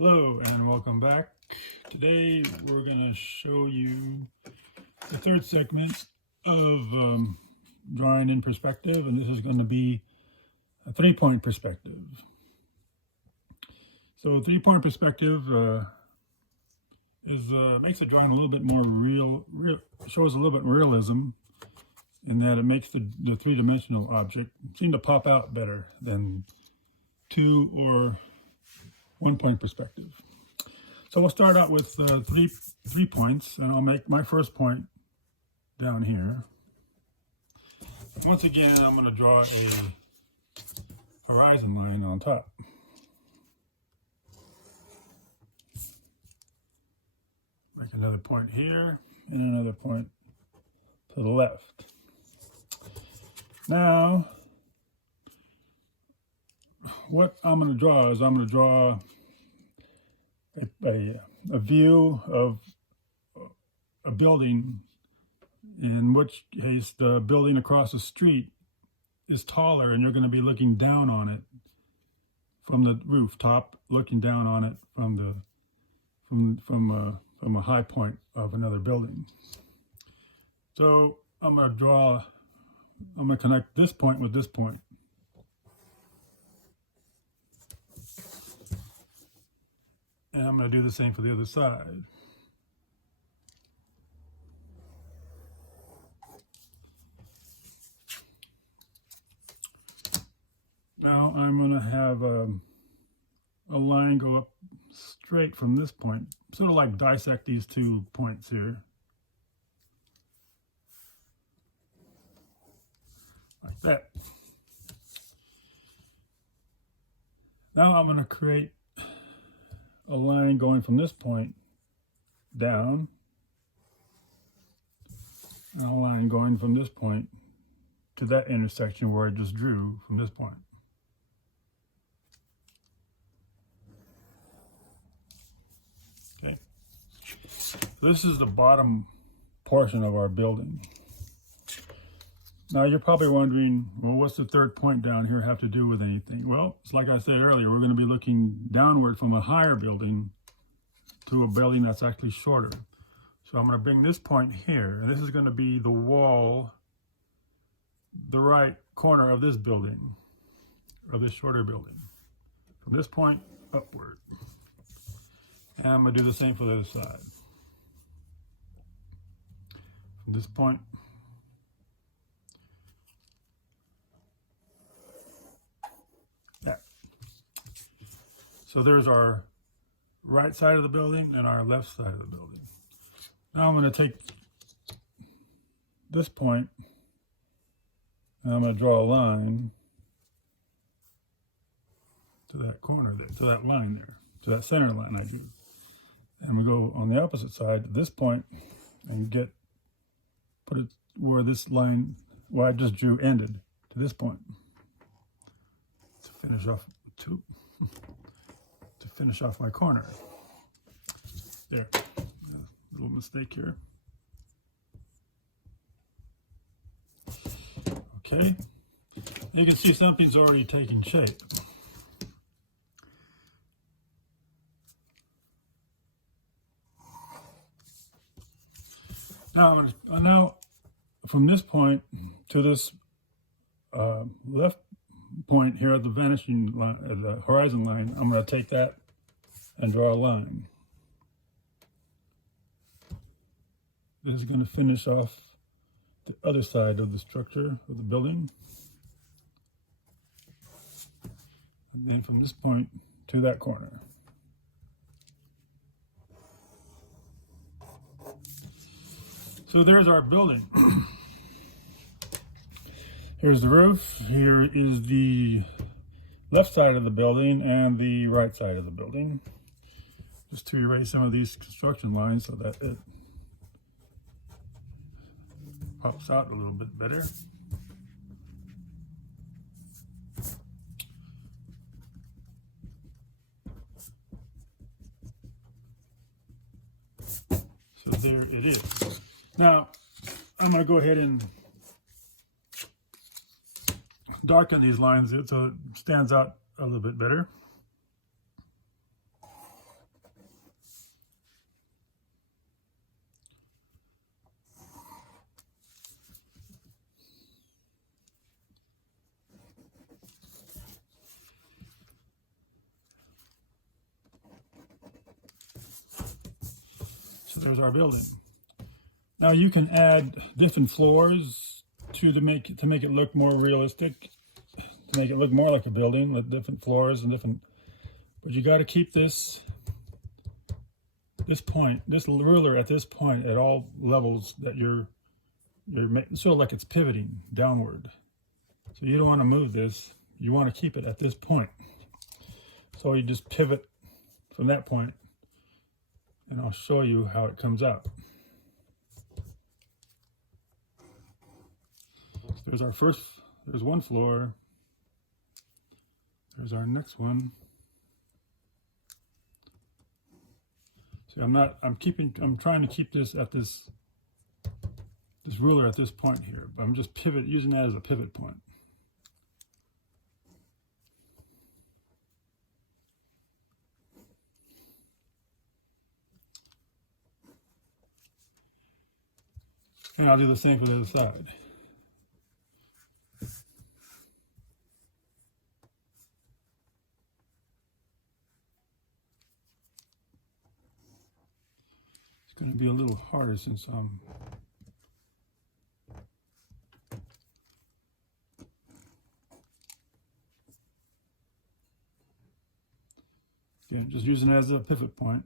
Hello and welcome back. Today we're going to show you the third segment of drawing in perspective, and this is going to be a three-point perspective. So three-point perspective makes the drawing a little bit more real, shows a little bit realism in that it makes the three-dimensional object seem to pop out better than two or one-point perspective. So we'll start out with three points, and I'll make my first point down here. Once again, I'm going to draw a horizon line on top. Make another point here, and another point to the left. Now, what I'm going to draw is I'm going to draw a view of a building, in which case the building across the street is taller and you're going to be looking down on it from the rooftop, looking down on it from a high point of another building. So I'm going to connect this point with this point. And I'm going to do the same for the other side. Now I'm going to have a line go up straight from this point, sort of like dissect these 2 points here. Like that. Now I'm going to create a line going from this point down, and a line going from this point to that intersection where I just drew from this point. Okay, this is the bottom portion of our building. Now you're probably wondering, well, what's the third point down here have to do with anything? Well, it's like I said earlier, we're going to be looking downward from a higher building to a building that's actually shorter. So I'm going to bring this point here, and this is going to be the wall, the right corner of this building, of this shorter building, from this point upward. And I'm going to do the same for the other side. From this point So there's our right side of the building and our left side of the building. Now I'm going to take this point and I'm going to draw a line to that corner there, to that line there, to that center line I drew. And we go on the opposite side to this point and put it where this line, where I just drew, ended, to this point. To finish off finish off my corner. There, a little mistake here. Okay, you can see something's already taking shape. Now from this point to this left point here at the vanishing line, the horizon line, I'm going to take that and draw a line. This is going to finish off the other side of the structure of the building. And then from this point to that corner. So there's our building. Here's the roof. Here is the left side of the building and the right side of the building. Just to erase some of these construction lines so that it pops out a little bit better. So there it is. Now, I'm going to go ahead and darken these lines so it stands out a little bit better. there's our building. Now you can add different floors to make it look more realistic, to make it look more like a building with different floors and different. But you got to keep this point, this ruler at this point at all levels that you're making, sort of like it's pivoting downward. So you don't want to move this. You want to keep it at this point. So you just pivot from that point, and I'll show you how it comes out. So there's one floor. There's our next one. See, I'm trying to keep this at this ruler at this point here, but I'm just using that as a pivot point. And I'll do the same for the other side. It's going to be a little harder since again, just using it as a pivot point.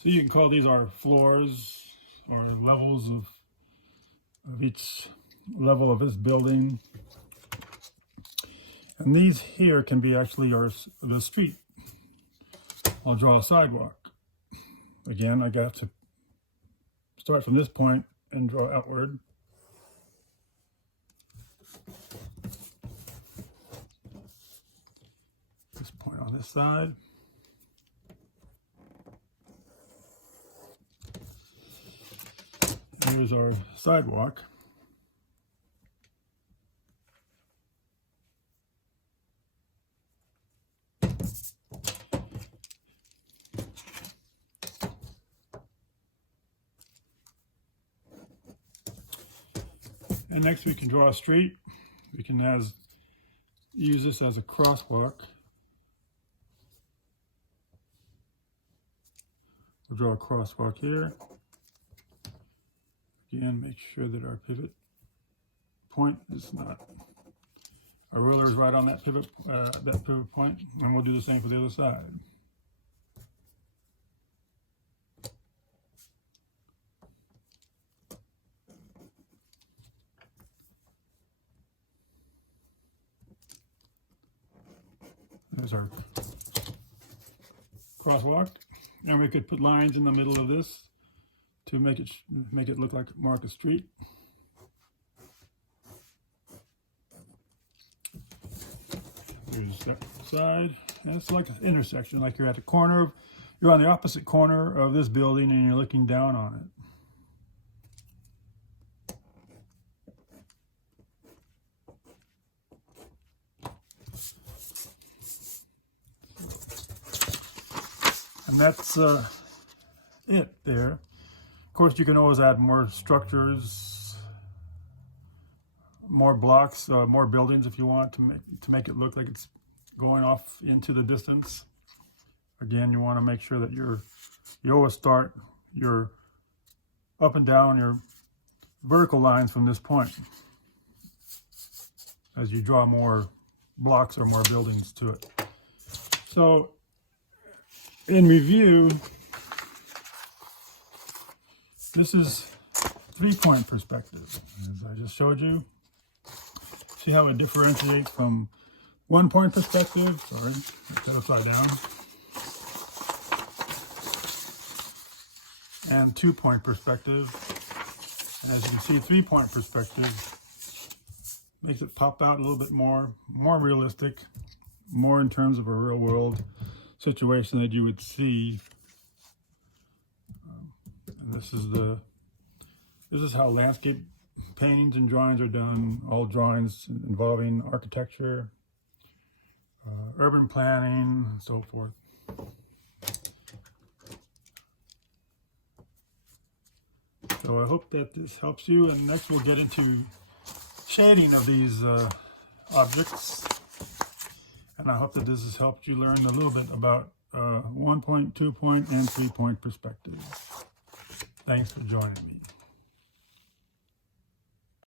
So you can call these our floors or levels of each level of this building. And these here can be actually the street. I'll draw a sidewalk. Again, I got to start from this point and draw outward. This point on this side. Here's our sidewalk. And next we can draw a street. We can use this as a crosswalk. We'll draw a crosswalk here. Again, make sure that our pivot point is not, our ruler is right on that pivot point, and we'll do the same for the other side. There's our crosswalk, and we could put lines in the middle of this to make it look like mark a street. Here's that side, and it's like an intersection, like you're at the corner you're on the opposite corner of this building and you're looking down on it. And that's it there. Of course, you can always add more structures, more blocks, more buildings if you want to make it look like it's going off into the distance. Again, you want to make sure that you always start your up and down your vertical lines from this point as you draw more blocks or more buildings to it. So in review, this is 3-point perspective, as I just showed you. See how it differentiates from 1-point perspective, sorry, it's upside down, and 2-point perspective. And as you can see, 3-point perspective makes it pop out a little bit more realistic, more in terms of a real world situation that you would see. And this is how landscape paintings and drawings are done, all drawings involving architecture. urban planning, and so forth. So I hope that this helps you, and next we'll get into shading of these objects. And I hope that this has helped you learn a little bit about 1 point, 2 point, and 3 point perspective. Thanks for joining me.